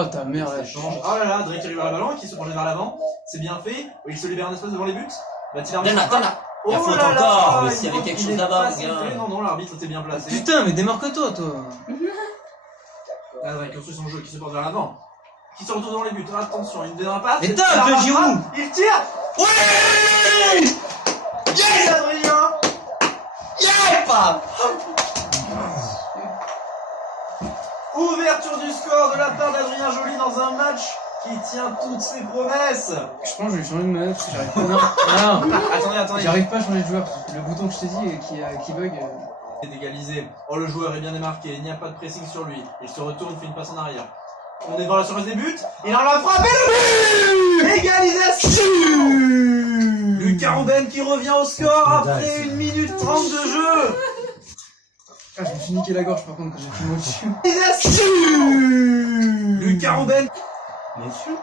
Oh ta mère là. Change. Oh là là, Drake qui récupère le ballon, qui se projette vers l'avant. C'est bien fait. Il se libère un espace devant les buts. Va-t-il arrêter? Donne-la. Oh Il faut là là, encore, mais s'il y il avait faut quelque qu'il chose ait là-bas, pas gars. sifflé. Non, l'arbitre était bien placé. Putain, mais démarque-toi, toi. Là, Drake construit son jeu, qui se porte vers l'avant. Qui se retourne devant les buts. Attention, il ne donne pas. Et tape, le Giroud. Il tire. Ouais. Yes, Adrien. Yeah. Ouverture du score de la part d'Adrien Joly dans un match qui tient toutes ses promesses. Je pense que je vais changer de manette parce que j'arrive pas. Non, Attendez. j'arrive pas à changer de joueur. Parce que le bouton que je t'ai dit qui bug. C'est égalisé. Oh, le joueur est bien démarqué. Il n'y a pas de pressing sur lui. Il se retourne, fait une passe en arrière. On est dans la surface des buts. Il arrive à frapper le but. Égalisation. Lucas Rouben qui revient au score après 1 minute 30 de jeu. Ah, je me suis niqué la gorge par contre quand j'ai fait mon dessus. Égalisation. Lucas Rouben. Monsieur.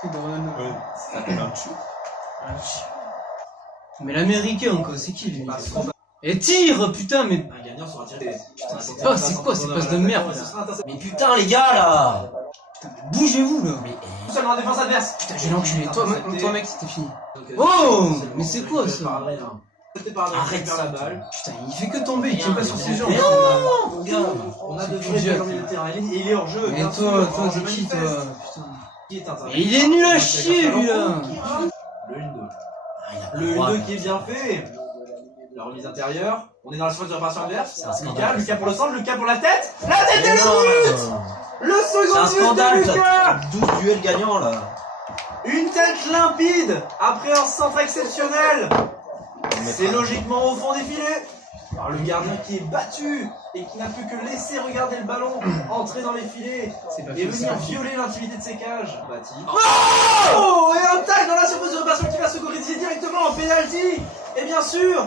C'est de Ronaldo. Ouais, ça s'appelle un chou. Mais l'américain encore, c'est qui lui? Bah, Et tire, putain, mais. un gagnant sera tiré. Putain, c'est quoi ces passes de merde là? Mais putain, les gars, là. Putain, bougez-vous là. Mais Tout seul dans la défense adverse. Putain, j'ai l'enculé. Toi, mec, c'était fini. Donc, Oh, mais c'est quoi, ça? C'était par Adrien qui Arrête perd la balle. Putain, il fait que tomber, il tient pas sur ses jambes. Mais non, mon gars. On a C'est de plus vrais dur, joueurs au milieu de terrain. Et il est hors jeu. Mais bien toi, sûr, toi, hors jeu c'est qui toi? manifeste. Putain. Qui est interdit. Et il est nul à chier lui là. Le 1-2. Ah, il a pas Le droit, 1-2 là. qui est bien fait. La remise intérieure. On est dans la surface de réparation adverse. C'est un scandale. Lucas pour le centre, Lucas pour la tête. La tête et Mais le non. but. Le C'est un second but scandale, de Lucas. t'as 12 duels gagnants, là. Une tête limpide après un centre exceptionnel. C'est logiquement au fond des filets. Par le gardien qui est battu et qui n'a plus que laisser regarder le ballon entrer dans les filets C'est pas et fait, c'est venir pas fait. violer l'intimité de ses cages. Bâti. Oh, et un tag dans la surface de réparation qui va se corriger directement en pénalty. Et bien sûr.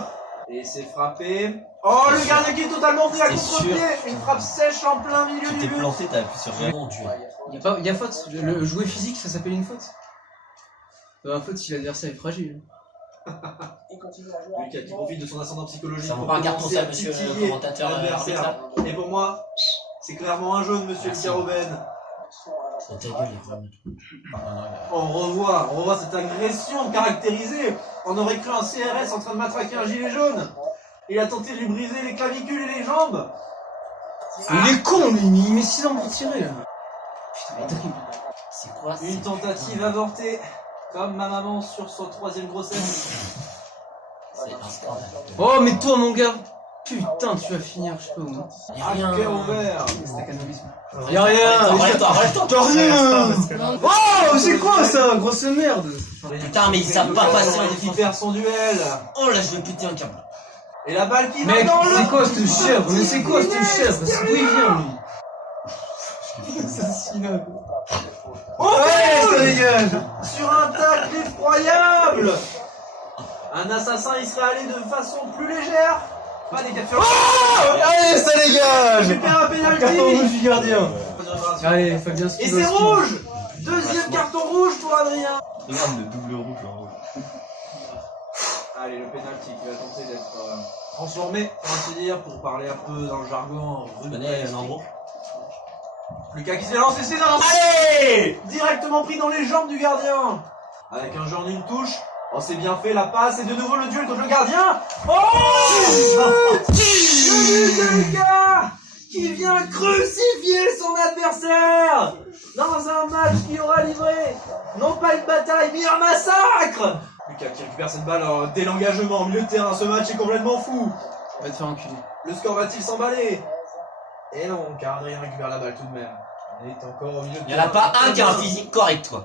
Et c'est frappé. Oh, le gardien qui est totalement pris à C'était contre-pied. sûr. Une frappe sèche en plein milieu Tu du t'es but. planté, t'as appuyé sur vraiment duel. Y a faute. Le jouer physique, ça s'appelle une faute. Un faute si l'adversaire est fragile. Lucas qui profite de son ascendant psychologique. Ça vaut pour pas un carton, commencer ça, à monsieur le titiller commentateur, l'adversaire. arbitre, Et pour moi, c'est clairement un jaune, monsieur Merci. Lucas Rouben. Dans ta gueule, il est vraiment. On revoit cette agression caractérisée. On aurait cru un CRS en train de matraquer un gilet jaune. Il a tenté de lui briser les clavicules et les jambes. Il est con lui, il met 6 ans pour tirer là. Putain, mais terrible. C'est quoi Une tentative avortée, comme ma maman sur son 3e grossesse. C'est un scandale. Oh, mais toi mon gars. Putain, tu vas finir, je sais pas où. Y'a rien. Cœur ouvert. C'est un cannabis. Y'a rien. Arrête-toi. T'as rien. Oh, c'est quoi ça? Grosse merde. Putain, mais ils savent pas passer un qui défi. perd son duel. Oh là, je vais péter un câble. Et la balle qui va Mec, dans le... c'est quoi cette chèvre? Mais c'est quoi cette chèvre? C'est d'où il vient lui? Assassinat. Oh, Ouais, ça dégage. sur un tacle effroyable. Un assassin, il serait allé de façon plus légère. Pas des captures. Oh, allez, ça dégage. Super un Carton penalty. rouge du gardien. Allez, Fabien, Et c'est rouge. Deuxième carton rouge pour Adrien. Regarde le double rouge en rouge. Allez, le penalty qui va tenter d'être transformé, pour ainsi dire, pour parler un peu dans le jargon. Je connais un endroit. Lucas qui se lance et c'est un Allez. directement pris dans les jambes du gardien. Avec un jeu en une touche. Oh, c'est bien fait, la passe et de nouveau le duel contre le gardien. Oh, le but de Lucas qui vient crucifier son adversaire dans un match qui aura livré non pas une bataille mais un massacre. Lucas qui récupère cette balle dès l'engagement au milieu de terrain. Ce match est complètement fou. Va te faire enculer. Le score va-t-il s'emballer? Et non, car Adrien récupère la balle tout de même. Il est encore au milieu de Y'en a terrain. pas un qui a un physique correct, toi.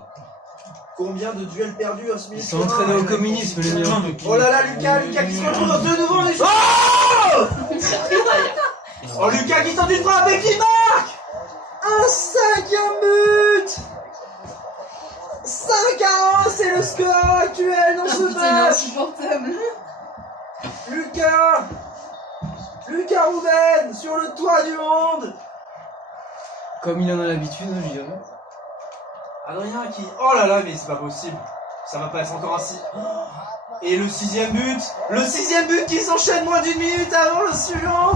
Combien de duels perdus à ce milieu Ils de sont terrain? entraînés au communisme, les miens. Oh là là, Lucas qui se retrouve de nouveau les Oh Oh, Lucas qui tente une frappe et qui marque un 5e but. 5-1, c'est le score actuel dans ce Putain, il est match. insupportable. Lucas Rouben sur le toit du monde. Comme il en a l'habitude, je dirais. Adrien qui... Oh là là, mais c'est pas possible. Ça va pas être encore ainsi. Et le 6e but. Le 6e but qui s'enchaîne moins d'une minute avant le suivant.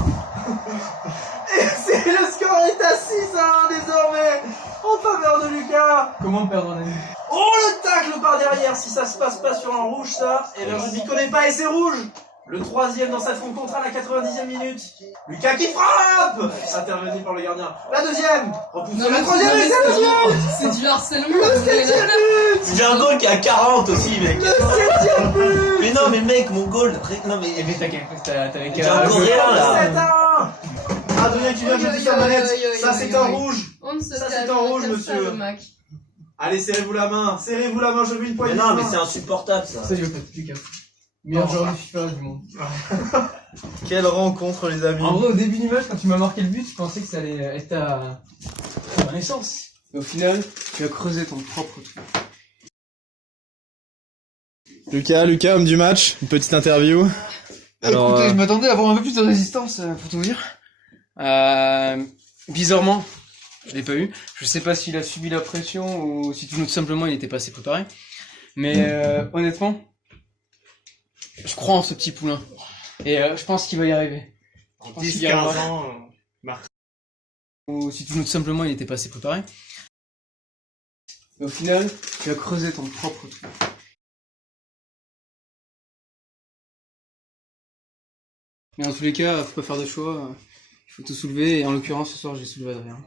Et le score est à 6-1 désormais. en faveur de Lucas. Comment perdre un ami? Oh, le tacle par derrière. Si ça se passe pas sur un rouge, ça, eh bien, je n'y connais pas et c'est rouge. Le troisième dans cette rencontre à la 90e minute. Lucas qui frappe, intervenu par le gardien. La deuxième, repoussé. Non, La mais troisième et c'est c'est le but. C'est du harcèlement. J'ai un goal qui est à 40 aussi, mec. Septième but. Mais non, mais mec, mon goal. Non, mais. Mais t'avais J'ai un coréen là. 7-1. Adrien qui vient de jeter sa manette. Ça, c'est un rouge. On ne se Ça, calme, c'est en rouge, comme monsieur. ça, le Mac. Allez, serrez-vous la main. Serrez-vous la main, je veux une Mais poignée. non, de mais main. c'est insupportable ça. Ça y est, Lucas. Meilleur joueur de FIFA du monde. Quelle rencontre, les amis. En vrai, au début du match, quand tu m'as marqué le but, je pensais que ça allait être ta naissance. Mais au final, tu as creusé ton propre trou. Lucas, homme du match, une petite interview. Alors, Écoutez, je m'attendais à avoir un peu plus de résistance, pour tout vous dire. Bizarrement, je l'ai pas eu. Je sais pas s'il a subi la pression ou si tout simplement il était pas assez préparé. Mais honnêtement, je crois en ce petit poulain. Et je pense qu'il va y arriver. Je pense qu'il y arrivera. Ou si tout simplement il était pas assez préparé. Mais au final, tu as creusé ton propre trou. Mais en tous les cas, faut pas faire de choix. Il faut tout soulever. Et en l'occurrence, ce soir, j'ai soulevé Adrien.